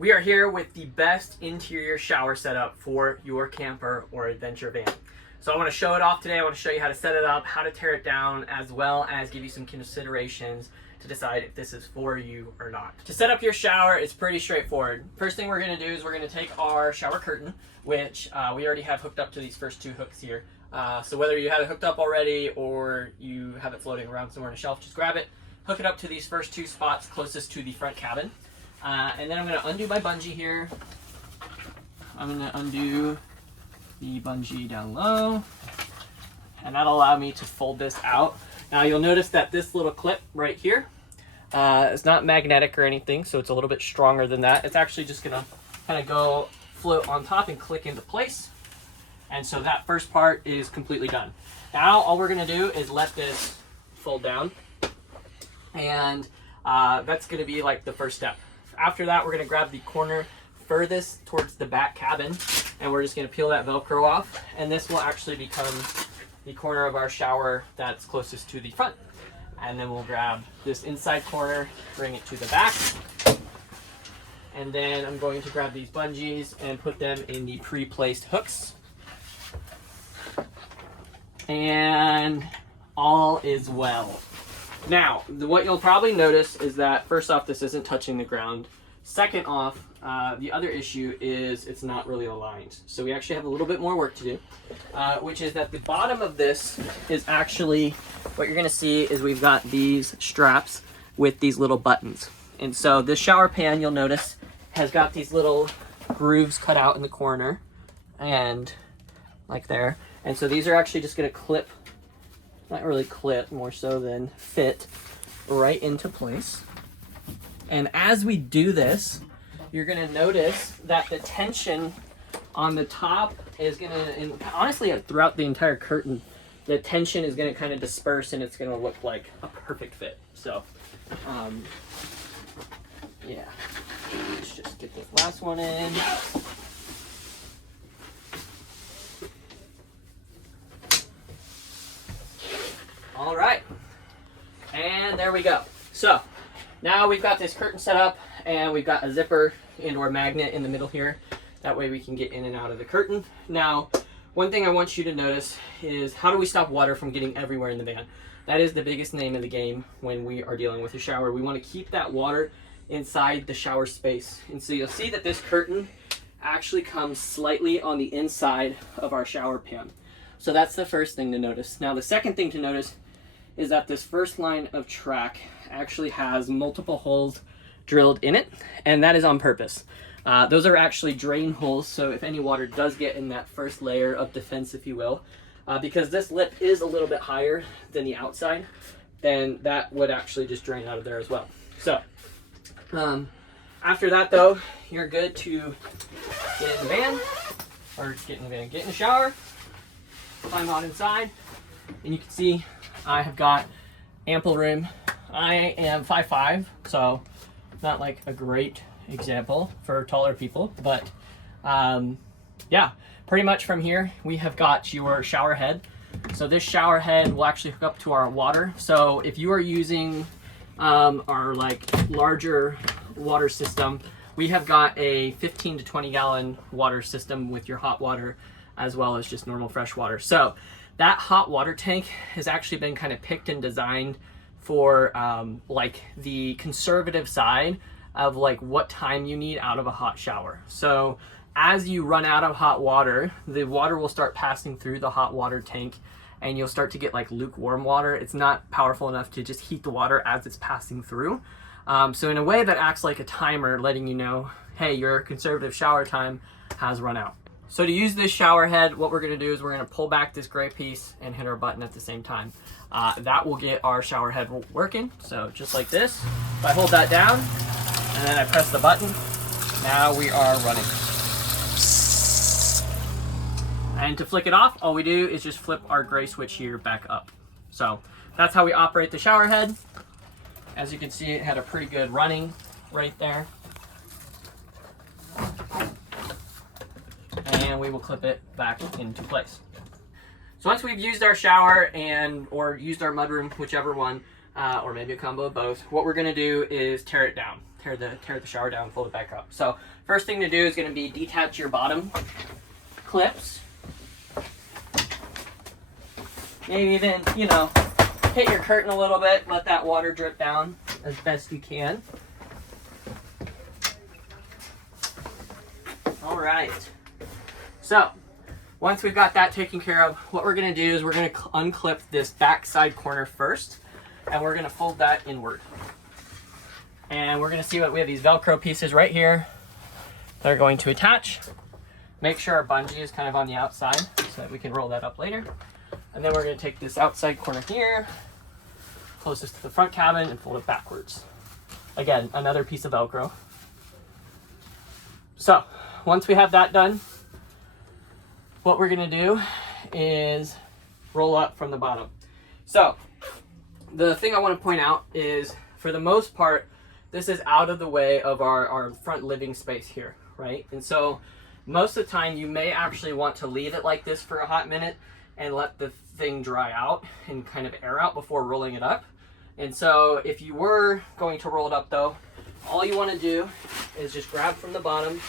We are here with the best interior shower setup for your camper or adventure van. So I want to show it off today. I want to show you how to set it up, how to tear it down, as well as give you some considerations to decide if this is for you or not. To set up your shower, it's pretty straightforward. First thing we're going to do is we're going to take our shower curtain, which we already have hooked up to these first two hooks here. So whether you have it hooked up already or you have it floating around somewhere on a shelf, just grab it, hook it up to these first two spots closest to the front cabin. And then I'm going to undo my bungee here. I'm going to undo the bungee down low, and that'll allow me to fold this out. Now you'll notice that this little clip right here is not magnetic or anything, so it's a little bit stronger than that. It's actually just going to kind of go float on top and click into place. And so that first part is completely done. Now all we're going to do is let this fold down, and that's going to be like the first step. After that, we're going to grab the corner furthest towards the back cabin, and we're just going to peel that Velcro off, and this will actually become the corner of our shower that's closest to the front. And then we'll grab this inside corner, bring it to the back, and then I'm going to grab these bungees and put them in the pre-placed hooks, and all is well. Now, what you'll probably notice is that, first off, this isn't touching the ground. Second off, the other issue is it's not really aligned. So we actually have a little bit more work to do, which is that the bottom of this is actually, what you're gonna see is we've got these straps with these little buttons. And so this shower pan, you'll notice, has got these little grooves cut out in the corner, and like there. And so these are actually just gonna clip, not really clip, more so than fit right into place. And as we do this, you're gonna notice that the tension on the top is gonna, and honestly throughout the entire curtain, the tension is gonna kind of disperse and it's gonna look like a perfect fit. So, yeah, let's just get this last one in. All right, and there we go. So now we've got this curtain set up, and we've got a zipper and or magnet in the middle here. That way we can get in and out of the curtain. Now, one thing I want you to notice is, how do we stop water from getting everywhere in the van? That is the biggest name of the game when we are dealing with a shower. We want to keep that water inside the shower space. And so you'll see that this curtain actually comes slightly on the inside of our shower pan. So that's the first thing to notice. Now the second thing to notice is that this first line of track actually has multiple holes drilled in it, and that is on purpose. Those are actually drain holes, so if any water does get in that first layer of defense, if you will, because this lip is a little bit higher than the outside, then that would actually just drain out of there as well. So after that though, you're good to get in the van, or get in the shower, climb on inside, and you can see I have got ample room. I am 5'5", so not like a great example for taller people, but yeah, pretty much from here we have got your shower head. So this shower head will actually hook up to our water. So if you are using our like larger water system, we have got a 15 to 20 gallon water system with your hot water as well as just normal fresh water. So that hot water tank has actually been kind of picked and designed for like the conservative side of like what time you need out of a hot shower. So as you run out of hot water, the water will start passing through the hot water tank, and you'll start to get like lukewarm water. It's not powerful enough to just heat the water as it's passing through. So in a way that acts like a timer, letting you know, hey, your conservative shower time has run out. So to use this shower head, what we're gonna do is we're gonna pull back this gray piece and hit our button at the same time. That will get our shower head working. So just like this, if I hold that down and then I press the button, now we are running. And to flick it off, all we do is just flip our gray switch here back up. So that's how we operate the shower head. As you can see, it had a pretty good running right there. And we will clip it back into place. So once we've used our shower or used our mudroom, whichever one, or maybe a combo of both, what we're gonna do is tear it down. tear the shower down, fold it back up. So first thing to do is going to be detach your bottom clips. Maybe even, you know, hit your curtain a little bit, let that water drip down as best you can. All right. So once we've got that taken care of, what we're going to do is we're going to unclip this back side corner first, and we're going to fold that inward. And we're going to see what we have these Velcro pieces right here that are going to attach. Make sure our bungee is kind of on the outside so that we can roll that up later. And then we're going to take this outside corner here, closest to the front cabin, and fold it backwards. Again, another piece of Velcro. So once we have that done, what we're going to do is roll up from the bottom. So the thing I want to point out is, for the most part, this is out of the way of our front living space here, right? And so most of the time you may actually want to leave it like this for a hot minute and let the thing dry out and kind of air out before rolling it up. And so if you were going to roll it up though, all you want to do is just grab from the bottom,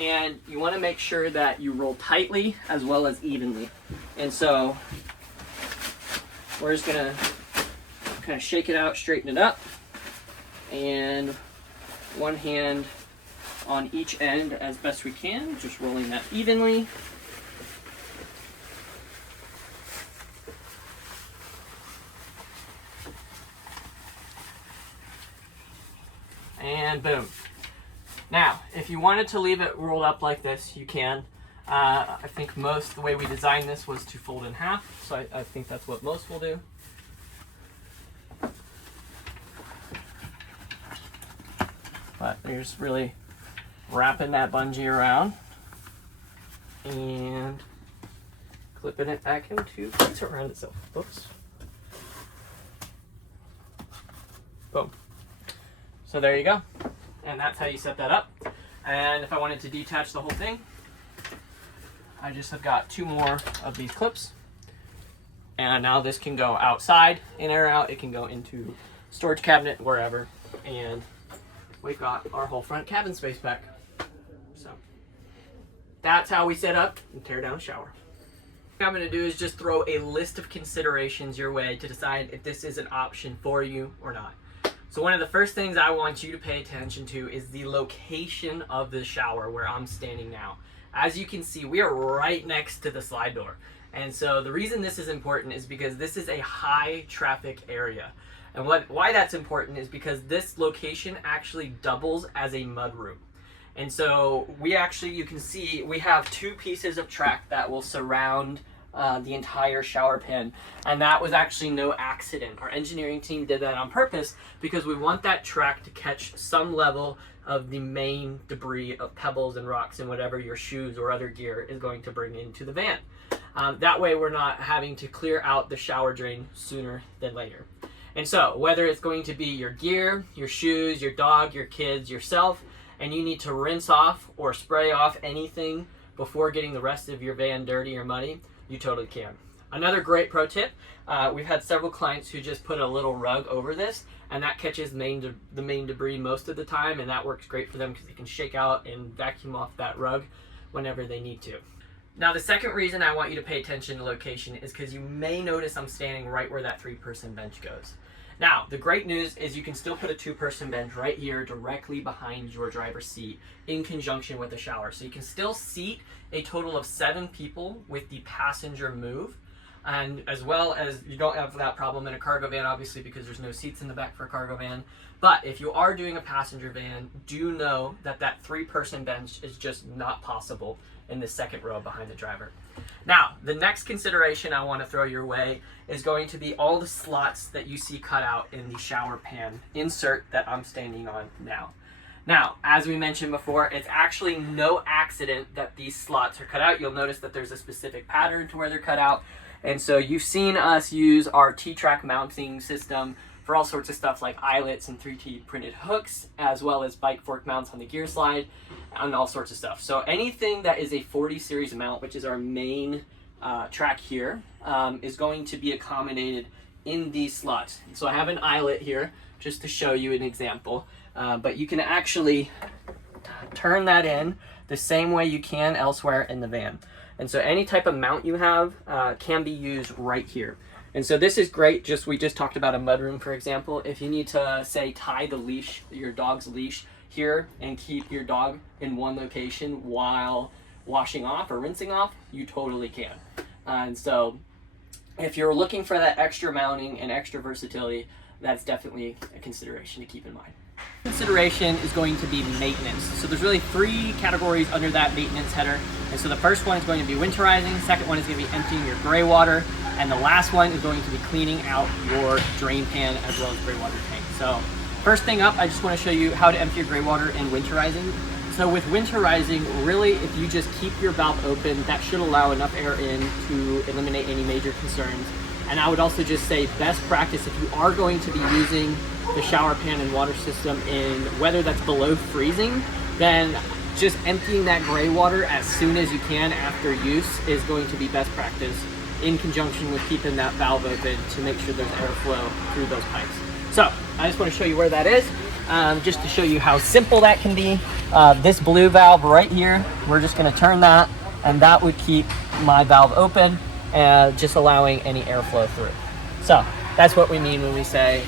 and you want to make sure that you roll tightly as well as evenly. And so we're just gonna kind of shake it out, straighten it up, and one hand on each end as best we can, just rolling that evenly. And boom. Now, if you wanted to leave it rolled up like this, you can. I think the way we designed this was to fold in half, so I think that's what most will do. But you're just really wrapping that bungee around and clipping it back into place around itself. Oops. Boom. So there you go. And that's how you set that up. And if I wanted to detach the whole thing, I just have got 2 more of these clips. And now this can go outside, in or out. It can go into storage cabinet, wherever. And we've got our whole front cabin space back. So that's how we set up and tear down a shower. What I'm going to do is just throw a list of considerations your way to decide if this is an option for you or not. So one of the first things I want you to pay attention to is the location of the shower where I'm standing now. As you can see, we are right next to the slide door. And so the reason this is important is because this is a high traffic area. And why that's important is because this location actually doubles as a mudroom. And so you can see we have 2 pieces of track that will surround the entire shower pan, and that was actually no accident. Our engineering team did that on purpose because we want that track to catch some level of the main debris of pebbles and rocks and whatever your shoes or other gear is going to bring into the van. That way we're not having to clear out the shower drain sooner than later. And so whether it's going to be your gear, your shoes, your dog, your kids, yourself, and you need to rinse off or spray off anything before getting the rest of your van dirty or muddy, you totally can. Another great pro tip, we've had several clients who just put a little rug over this, and that catches the main debris most of the time, and that works great for them because they can shake out and vacuum off that rug whenever they need to. Now, the second reason I want you to pay attention to location is because you may notice I'm standing right where that 3-person bench goes. Now, the great news is you can still put a 2-person bench right here directly behind your driver's seat in conjunction with the shower. So you can still seat a total of 7 people with the passenger move. And as well as you don't have that problem in a cargo van, obviously, because there's no seats in the back for a cargo van. But if you are doing a passenger van, do know that that 3-person bench is just not possible in the second row behind the driver. Now, the next consideration I want to throw your way is going to be all the slots that you see cut out in the shower pan insert that I'm standing on now. Now, as we mentioned before, it's actually no accident that these slots are cut out. You'll notice that there's a specific pattern to where they're cut out. And so you've seen us use our T-track mounting system for all sorts of stuff like eyelets and 3D printed hooks, as well as bike fork mounts on the gear slide and all sorts of stuff. So anything that is a 40 series mount, which is our main track here, is going to be accommodated in these slots. So I have an eyelet here just to show you an example. but you can actually turn that in the same way you can elsewhere in the van. And so any type of mount you have can be used right here. And so this is great. We just talked about a mudroom, for example. If you need to, say, tie the leash, your dog's leash here, and keep your dog in one location while washing off or rinsing off, you totally can. And so if you're looking for that extra mounting and extra versatility, that's definitely a consideration to keep in mind. Consideration is going to be maintenance. So there's really 3 categories under that maintenance header. And so the first one is going to be winterizing, second one is going to be emptying your gray water, and the last one is going to be cleaning out your drain pan as well as gray water tank. So first thing up, I just want to show you how to empty your gray water in winterizing. So with winterizing, really, if you just keep your valve open, that should allow enough air in to eliminate any major concerns. And I would also just say best practice, if you are going to be using the shower pan and water system in weather that's below freezing, then just emptying that gray water as soon as you can after use is going to be best practice, in conjunction with keeping that valve open to make sure there's airflow through those pipes. So I just want to show you where that is, just to show you how simple that can be. This blue valve right here, we're just going to turn that, and that would keep my valve open, just allowing any airflow through. So that's what we mean when we say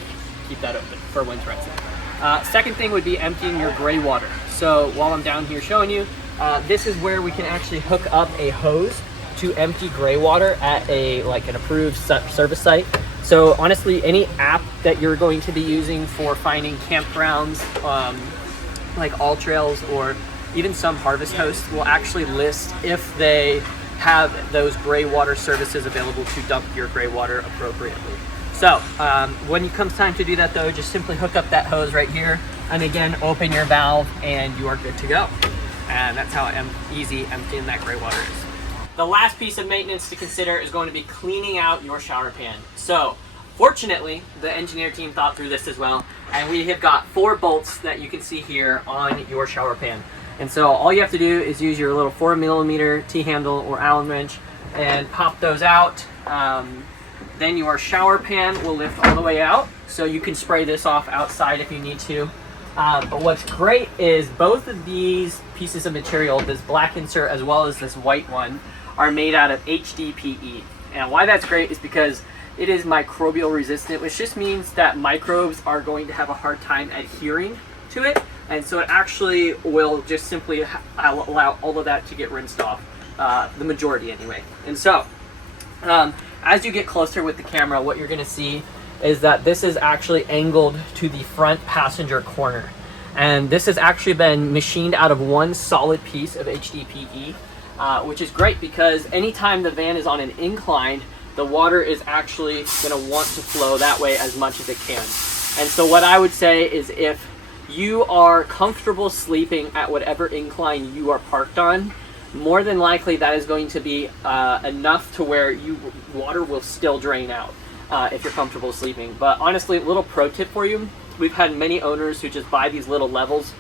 keep that open for winterizing. Second thing would be emptying your gray water. So while I'm down here showing you, this is where we can actually hook up a hose to empty gray water at an approved service site. So honestly, any app that you're going to be using for finding campgrounds, like All Trails or even some harvest hosts, will actually list if they have those gray water services available to dump your gray water appropriately. So when it comes time to do that though, just simply hook up that hose right here, and again, open your valve and you are good to go. And that's how easy emptying that gray water is. The last piece of maintenance to consider is going to be cleaning out your shower pan. So fortunately, the engineer team thought through this as well, and we have got 4 bolts that you can see here on your shower pan. And so all you have to do is use your little 4mm T-handle or Allen wrench and pop those out. Then your shower pan will lift all the way out, so you can spray this off outside if you need to. But what's great is both of these pieces of material, this black insert as well as this white one, are made out of HDPE. And why that's great is because it is microbial resistant, which just means that microbes are going to have a hard time adhering to it. And so it actually will just simply allow all of that to get rinsed off, the majority anyway. And so as you get closer with the camera, what you're going to see is that this is actually angled to the front passenger corner. And this has actually been machined out of one solid piece of HDPE, which is great because anytime the van is on an incline, the water is actually going to want to flow that way as much as it can. And so what I would say is if you are comfortable sleeping at whatever incline you are parked on, more than likely that is going to be enough to where water will still drain out if you're comfortable sleeping. But honestly, a little pro tip for you, we've had many owners who just buy these little levels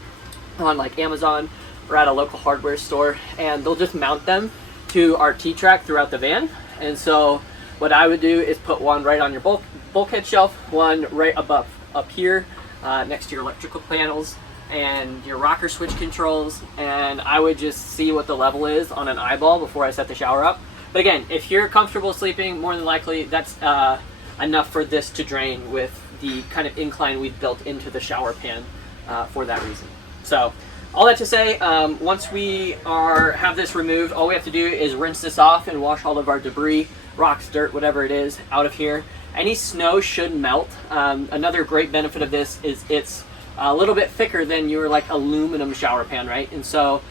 on like Amazon or at a local hardware store, and they'll just mount them to our T-track throughout the van. And so what I would do is put one right on your bulkhead shelf, one right above up here next to your electrical panels and your rocker switch controls, and I would just see what the level is on an eyeball before I set the shower up. But again, if you're comfortable sleeping, more than likely that's enough for this to drain with the kind of incline we've built into the shower pan for that reason. So all that to say, once we have this removed, all we have to do is rinse this off and wash all of our debris, rocks, dirt, whatever it is, out of here. Any snow should melt. Another great benefit of this is it's a little bit thicker than your like aluminum shower pan, right? And so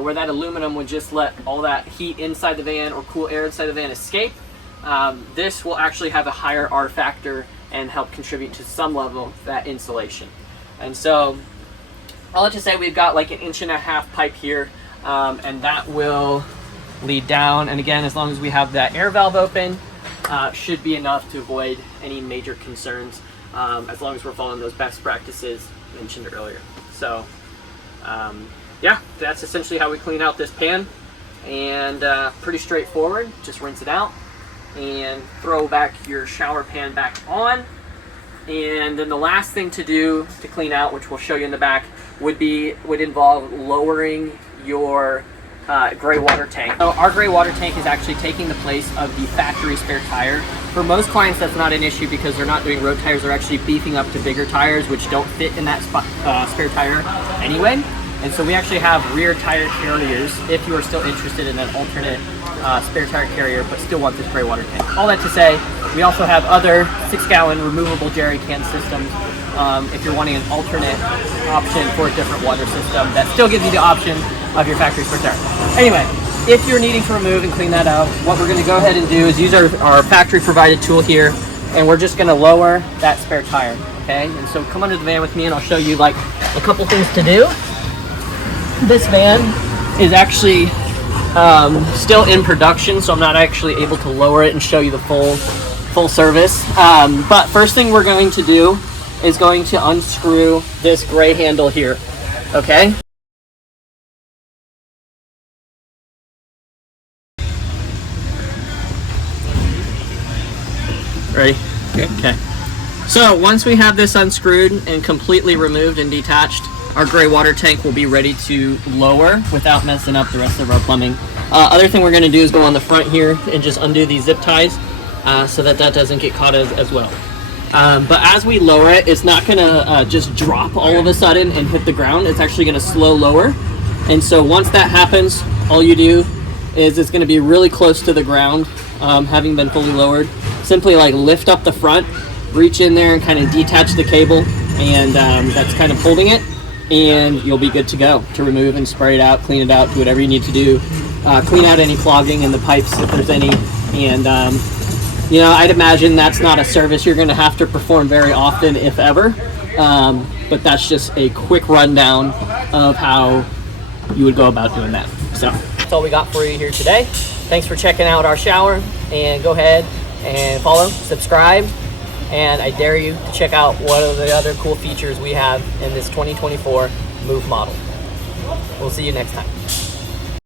where that aluminum would just let all that heat inside the van or cool air inside the van escape, this will actually have a higher R factor and help contribute to some level of that insulation. And so I'll let you say we've got like 1.5 inch pipe here, and that will lead down. And again, as long as we have that air valve open, should be enough to avoid any major concerns, as long as we're following those best practices mentioned earlier. So yeah, that's essentially how we clean out this pan, and pretty straightforward. Just rinse it out and throw back your shower pan back on, And then the last thing to do to clean out, which we'll show you in the back, would involve lowering your gray water tank. So our gray water tank is actually taking the place of the factory spare tire. For most clients, that's not an issue because they're not doing road tires. They're actually beefing up to bigger tires, which don't fit in that spare tire anyway. And so we actually have rear tire carriers if you are still interested in an alternate spare tire carrier but still want this gray water tank. All that to say, we also have other 6-gallon removable jerry can systems if you're wanting an alternate option for a different water system that still gives you the option of your factory spare tire. Anyway, if you're needing to remove and clean that out, what we're going to go ahead and do is use our factory provided tool here, and we're just going to lower that spare tire. Okay, and so come under the van with me and I'll show you like a couple things to do. This van is actually still in production, so I'm not actually able to lower it and show you the full service. But first thing we're going to do is going to unscrew this gray handle here. Okay. Ready? Okay. So once we have this unscrewed and completely removed and detached, our gray water tank will be ready to lower without messing up the rest of our plumbing. Other thing we're going to do is go on the front here and just undo these zip ties so that doesn't get caught as well. But as we lower it, it's not going to just drop all of a sudden and hit the ground. It's actually going to slow lower. And so once that happens, all you do is it's going to be really close to the ground, having been fully lowered. Simply like lift up the front, reach in there and kind of detach the cable, and that's kind of holding it. And you'll be good to go to remove and spray it out, clean it out, do whatever you need to do. Clean out any clogging in the pipes if there's any. And, you know, I'd imagine that's not a service you're going to have to perform very often, if ever. But that's just a quick rundown of how you would go about doing that. So that's all we got for you here today. Thanks for checking out our shower. And go ahead and follow, subscribe. And I dare you to check out one of the other cool features we have in this 2024 Move model. We'll see you next time.